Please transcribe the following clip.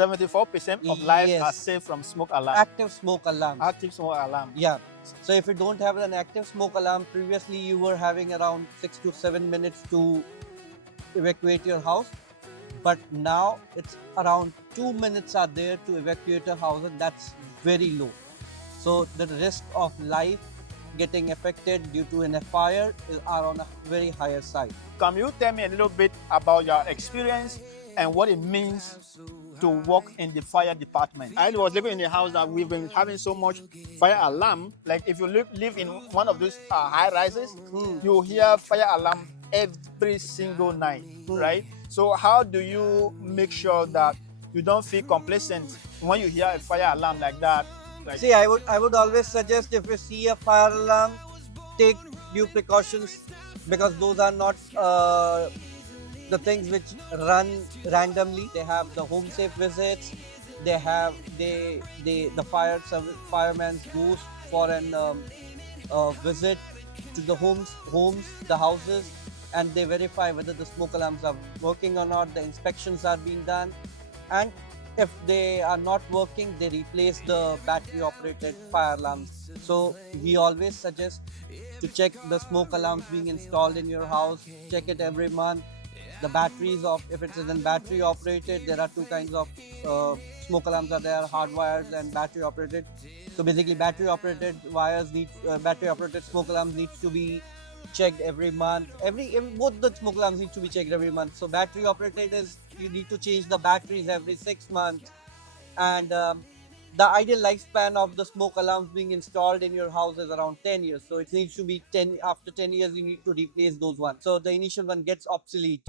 74% of lives are Yes. saved from smoke alarm. Active smoke alarms. Active smoke alarm. Yeah. So if you don't have an active smoke alarm, previously you were having around 6 to 7 minutes to evacuate your house, but now it's around 2 minutes are there to evacuate your house, and that's very low. So the risk of life getting affected due to a fire are on a very higher side. Can you tell me a little bit about your experience and what it means to work in the fire department? I was living in a house that we've been having so much fire alarm. Like if you live in one of those high rises, you hear fire alarm every single night, right? So how do you make sure that you don't feel complacent when you hear a fire alarm like that? Like, See, I would always suggest, if you see a fire alarm, take due precautions, because those are not the things which run randomly. They have the home safe visits. They have the fireman goes for an visit to the homes, the houses, and they verify whether the smoke alarms are working or not. The inspections are being done, and if they are not working, they replace the battery operated fire alarms. So we always suggest to check the smoke alarms being installed in your house. Check it every month. The batteries of, if it is in battery operated, there are two kinds of smoke alarms are there: hardwired and battery operated. So basically battery operated battery operated smoke alarms needs to be checked every month. Every both the smoke alarms need to be checked every month. So battery operated is, you need to change the batteries every 6 months. And the ideal lifespan of the smoke alarms being installed in your house is around 10 years. So it needs to be 10, after 10 years you need to replace those ones, so the initial one gets obsolete.